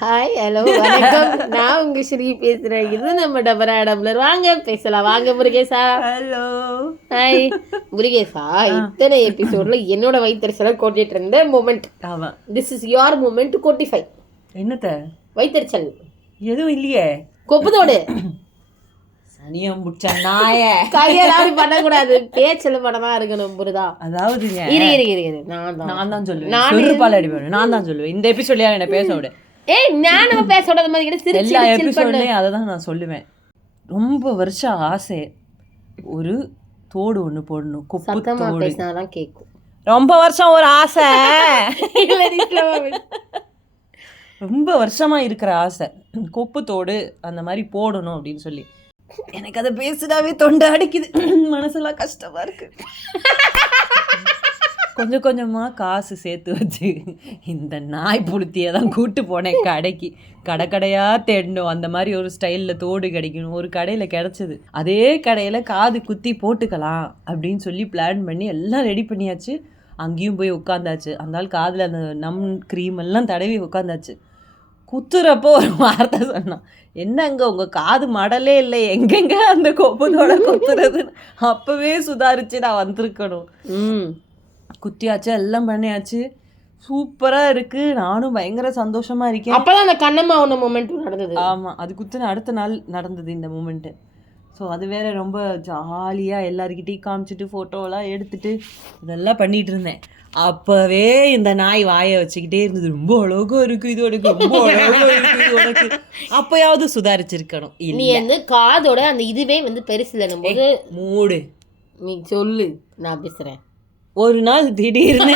Hi hello வணக்கம். நான் உங்க ஸ்ரீ பேசுறேன். இது நம்ம டபரா டம்ளர். வாங்க பேசலாம். வாங்க முருகேசா. ஹலோ. ஹாய் முருகேசா. இத்தனை எபிசோட்ல என்னோட வயிற்றுச்சலை கோட்டிட்டு இருந்த மூமெண்ட். ஆமா. This is your moment. கோட்டிஃபை. என்னத்த? வயிற்றுச்சல் எதுவும் இல்லையே. கொப்புதோடு சனியம் புடிச்ச நாய கையெல்லாம் பண்ணக்கூடாது. பேச்சல படமா இருக்கணும் புரியுதா? அதாவது இரு நான் தான் சொல்லுவேன். நான் தான் சொல்லுவேன். இந்த எபிசோட்லயா என்ன பேச விட. ஏய் நான் பேச விடாத மாதிரி எல்லா எபிசோட்லயும் அதை தான் நான் சொல்லுவேன். ரொம்ப வருஷம் ஆசை, ஒரு தோடு ஒண்ணு போடணும். கொப்பு தோடு பேசினாதான் கேட்கும். ரொம்ப வருஷம் ஒரு ஆசை, ரொம்ப வருஷமா இருக்கிற ஆசை, கொப்பு தோடு அந்த மாதிரி போடணும் அப்படின்னு சொல்லி. எனக்கு அதை பேசினாவே தொண்டை அடிக்குது, மனசெல்லாம் கஷ்டமா இருக்கு. கொஞ்சம் கொஞ்சமாக காசு சேர்த்து வச்சு இந்த நாய் புளுத்தியை தான் கூட்டு போனேன் கடைக்கு. கடையாக தேடணும், அந்த மாதிரி ஒரு ஸ்டைலில் தோடு கிடைக்கணும். ஒரு கடையில் கிடச்சிது. அதே கடையில் காது குத்தி போட்டுக்கலாம் அப்படின்னு சொல்லி பிளான் பண்ணி எல்லாம் ரெடி பண்ணியாச்சு. அங்கேயும் போய் உட்காந்தாச்சு. அந்த காதில் அந்த க்ரீம் எல்லாம் தடவி உட்காந்தாச்சு. குத்துறப்போ ஒரு வார்த்தை சொன்னான், என்னங்க உங்கள் காது மடலே இல்லை, எங்கெங்க அந்த கொப்பத்தோட குத்துறதுன்னு. அப்போவே சுதாரிச்சு நான் வந்திருக்கணும். குத்தியாச்சு, எல்லாம் பண்ணியாச்சு, சூப்பராக இருக்குது. நானும் பயங்கர சந்தோஷமாக இருக்கேன். அப்போ தான் அந்த கண்ணம்மா ஒன்று மூமெண்ட் நடந்தது. ஆமாம், அது குத்துன அடுத்த நாள் நடந்தது இந்த மூமெண்ட்டு. ஸோ அது வேறு ரொம்ப ஜாலியாக எல்லாருக்கிட்டையும் காமிச்சிட்டு ஃபோட்டோலாம் எடுத்துகிட்டு இதெல்லாம் பண்ணிகிட்டு இருந்தேன். அப்போவே இந்த நாய் வாயை வச்சுக்கிட்டே இருந்தது, ரொம்ப அழகாக இருக்குது இது உனக்கு, ரொம்ப அழகாக இருக்குது இது உனக்கு. அப்போயாவது சுதாரிச்சிருக்கணும். நீ வந்து காதோட அந்த இதுவே வந்து பெருசு இல்லைன்னும் போது மூடு, நீ சொல்லு, நான் பேசுகிறேன். ஒரு நாள் திடீர்னு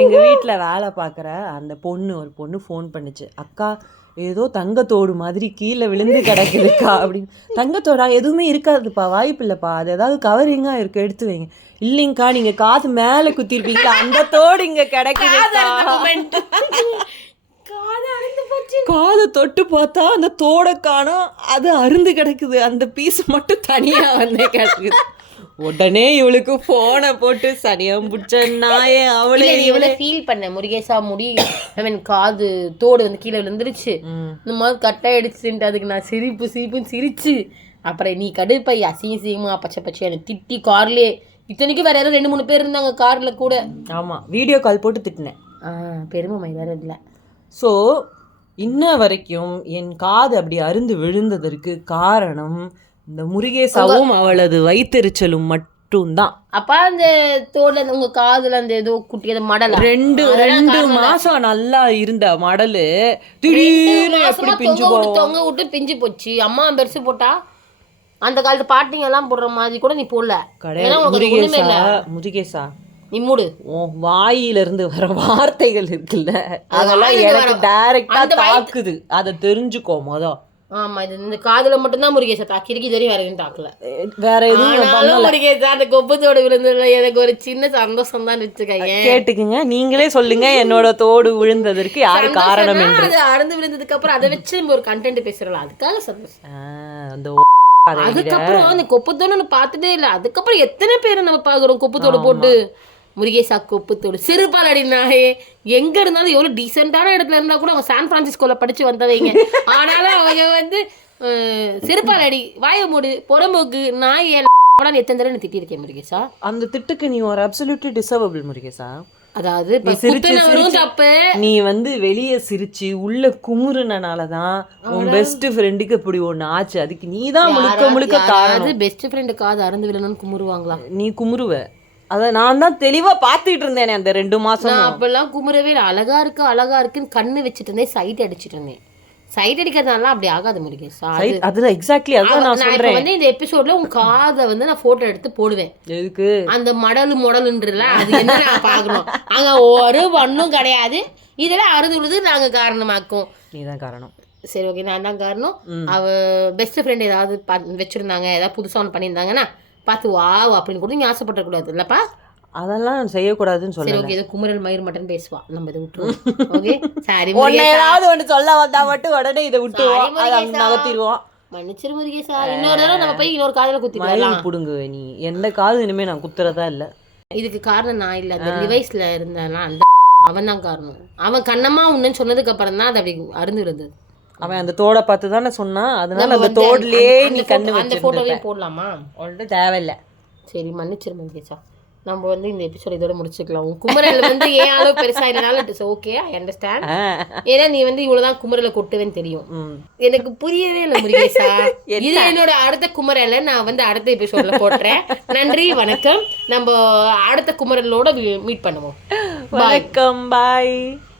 எங்கள் வீட்டில் வேலை பார்க்குற அந்த ஒரு பொண்ணு ஃபோன் பண்ணிச்சு. அக்கா ஏதோ தங்கத்தோடு மாதிரி கீழே விழுந்து கிடக்குதுக்கா அப்படின்னு. தங்கத்தோடா? எதுவுமே இருக்காதுப்பா, வாய்ப்பு இல்லைப்பா, அது ஏதாவது கவரிங்காக இருக்கு, எடுத்து வைங்க. இல்லைங்கக்கா, நீங்கள் காது மேலே குத்திருப்பீங்களா, அந்த தோடு இங்கே கிடைக்குது. காதை தொட்டு பார்த்தா அந்த தோடை காணோம், அது அருந்து கிடக்குது, அந்த பீஸ் மட்டும் தனியாக வந்து கிடக்குது. உடனே இவளுக்கு போனை போட்டு சனியம் பிடிச்ச நாயே அவளே இவளை ஃபீல் பண்ண முருகேசா முடி காது தோடு வந்து கீழே விழுந்துருச்சு, இந்த மாதிரி கட்டாயிடுச்சுன்ட்டு அதுக்கு நான் சிரிப்புன்னு சிரிச்சு, அப்புறம் நீ கடுப்பை அசிங்கமா பச்சை எனக்கு திட்டி கார்லயே. இத்தனைக்கும் வேற யாரும் 2-3 பேர் இருந்தாங்க கார்ல கூட. ஆமா, வீடியோ கால் போட்டு திட்டினேன். பெருமை வேற இல்லை. ஸோ இன்ன வரைக்கும் என் காது அப்படி அருந்து விழுந்ததற்கு காரணம் இந்த முருகேசாவும் அவளது வயிற்றெரிச்சலும் மட்டும்தான். அப்ப அந்த தோல்ல உங்க காதுல அந்த ஏதோ குட்டியது மடல் 2 மாசம் நல்லா இருந்த மடலு திடீர்னு எப்படி பிஞ்சு தொங்க விட்டு பிஞ்சு போச்சு. அம்மா பெருசு போட்டா அந்த காலத்து பாட்டிங்க எல்லாம் போடுற மாதிரி கூட நீ போடல. முருகேசா நீ மூடு. வாயிலிருந்து வர வார்த்தைகள் இருக்குல்ல, அதெல்லாம் எனக்கு டைரக்டா தாக்குது. அதை தெரிஞ்சுக்கோ மொதல். ஆமா, இது இந்த காதுல மட்டும்தான் முருகேசா தாக்கிருக்கு, இது வேற எதுவும் தாக்கல. வேற எதுவும் முருகேசா அந்த கொப்பத்தோடு விழுந்ததுல எனக்கு ஒரு சின்ன சந்தோஷம் தான் வச்சுக்கங்க. கேட்டுக்குங்க, நீங்களே சொல்லுங்க என்னோட தோடு விழுந்ததற்கு யாரு காரணம் என்று. அது அறுந்து விழுந்ததுக்கு அப்புறம் அதை வச்சு நம்ம ஒரு கண்டென்ட் பேசுறோம், அதுக்காக சந்தோஷம். அந்த அதுக்கப்புறம் அந்த கொப்பத்தோடு பார்த்ததே இல்லை. அதுக்கப்புறம் எத்தனை பேரை நம்ம பாக்குறோம் கொப்பத்தோடு போட்டு. முருகேசா கொப்புத்தோடு சிறுபால் அடினாயே எங்க இருந்தாலும் எவ்வளவு டீசென்டான இடத்துல இருந்தா கூட அவங்க சான் பிரான்சிஸ்கோல படிச்சு வந்தவங்க. ஆனாலும் அவங்க வந்து சிறுபால் அடி, வாய மூடு, புறம்போக்கு, நாய் எத்தனை தடவை திட்டிருக்கேன் முருகேசா. அந்த திட்டுக்கு நீ ஒரு அப்சல்யூட்லி டிசர்வபிள் முருகேசா. அதாவது நீ வந்து வெளியே சிரிச்சு உள்ள குமுறுனாலதான் உன் பெஸ்ட் ஃப்ரெண்டுக்கு இப்படி ஒண்ணு ஆச்சு. அதுக்கு நீ தான் முழுக்க காரணம். பெஸ்ட் ஃப்ரெண்டு காது அறந்து விழணும்னு குமுறுவாங்களா? நீ குமுறுவ. அதை நான் தான் தெளிவா பாத்துட்டு இருந்தேனே அந்த 2 மாசம். அப்பெல்லாம் குமுறவே அழகா இருக்குன்னு கண்ணு வச்சுட்டு இருந்தேன், சைட் அடிச்சுட்டு இருந்தேன். சைட் அடிக்கிறதுனால அப்படி ஆகாது முருகேசா. அதுதான் எக்ஸாக்ட்லி அதான் நான் சொல்றேன். வந்து இந்த எபிசோட்ல உன் காதை வந்து நான் போட்டோ எடுத்து போடுவேன். எதுக்கு? அந்த மொடலுன்றல அது என்ன நான் பாக்கணும். அங்க ஒரு ஒண்ணும் கிடையாது, இதெல்லாம் அறுதுழுது நாங்க காரணமாக்கும். நீதான் காரணம். சரி, ஓகே, நான் தான் காரணம். அவ பெஸ்ட் ஃப்ரெண்ட் ஏதாவது வச்சிருந்தாங்க, ஏதாவது புதுசா ஒன்று பண்ணியிருந்தாங்கன்னா பார்த்து வா அப்படின்னு கூட நீ ஆசைப்படக்கூடாது இல்லப்பா. அதெல்லாம் செய்யக்கூடாதுன்னு சொல்ல. ஓகே, ஏதோ குமரல் மயிர் மட்டும் பேசுவா, நம்ம இதை விட்டுருவோம். ஓகே, சரி, ஏதாவது ஒன்று சொல்ல வந்தா மட்டும் உடனே இதை விட்டுருவோம், நகர்த்திடுவோம். மன்னிச்சிரு முருகேசா. இன்னொரு தடவை நம்ம போய் இன்னொரு காதல குத்திக்கலாம். புடுங்க நீ எந்த காது இனிமே நான் குத்துறதா இல்ல. இதுக்கு காரணம் நான் இல்ல, அந்த டிவைஸ்ல இருந்தானா அந்த அவன் தான் காரணம். அவன் கண்ணம்மா உன்னன்னு சொன்னதுக்கு அப்புறம் தான் அது அப்படி அருந்து இருந்தது. அவன் அந்த தோடை பார்த்து தானே சொன்னான், அதனால அந்த தோடுலயே நீ கண்ணு அந்த போட்டோவையும் போடலாமா? ஒன்றும் தேவையில்லை. சரி மன்னிச்சிரு மங்கேஷா. நம்ம இந்த எபிசோட் இதோட முடிச்சுக்கலாம். உன் குமரல் ஏன் அளவு பெருசா இல்லைனாலும் இட்ஸ் ஓகே, ஐ அண்டர்ஸ்டாண்ட். ஏன்னா நீ இவ்வளவுதான் குமரலை கொட்டுவேன்னு தெரியும். எனக்கு புரியவே இல்லை முருகேசா. இது என்னோட அடுத்த குமரலை நான் அடுத்த எபிசோட்ல போடுறேன். நன்றி, வணக்கம். நம்ம அடுத்த குமரலோட மீட் பண்ணுவோம். வணக்கம், பாய்.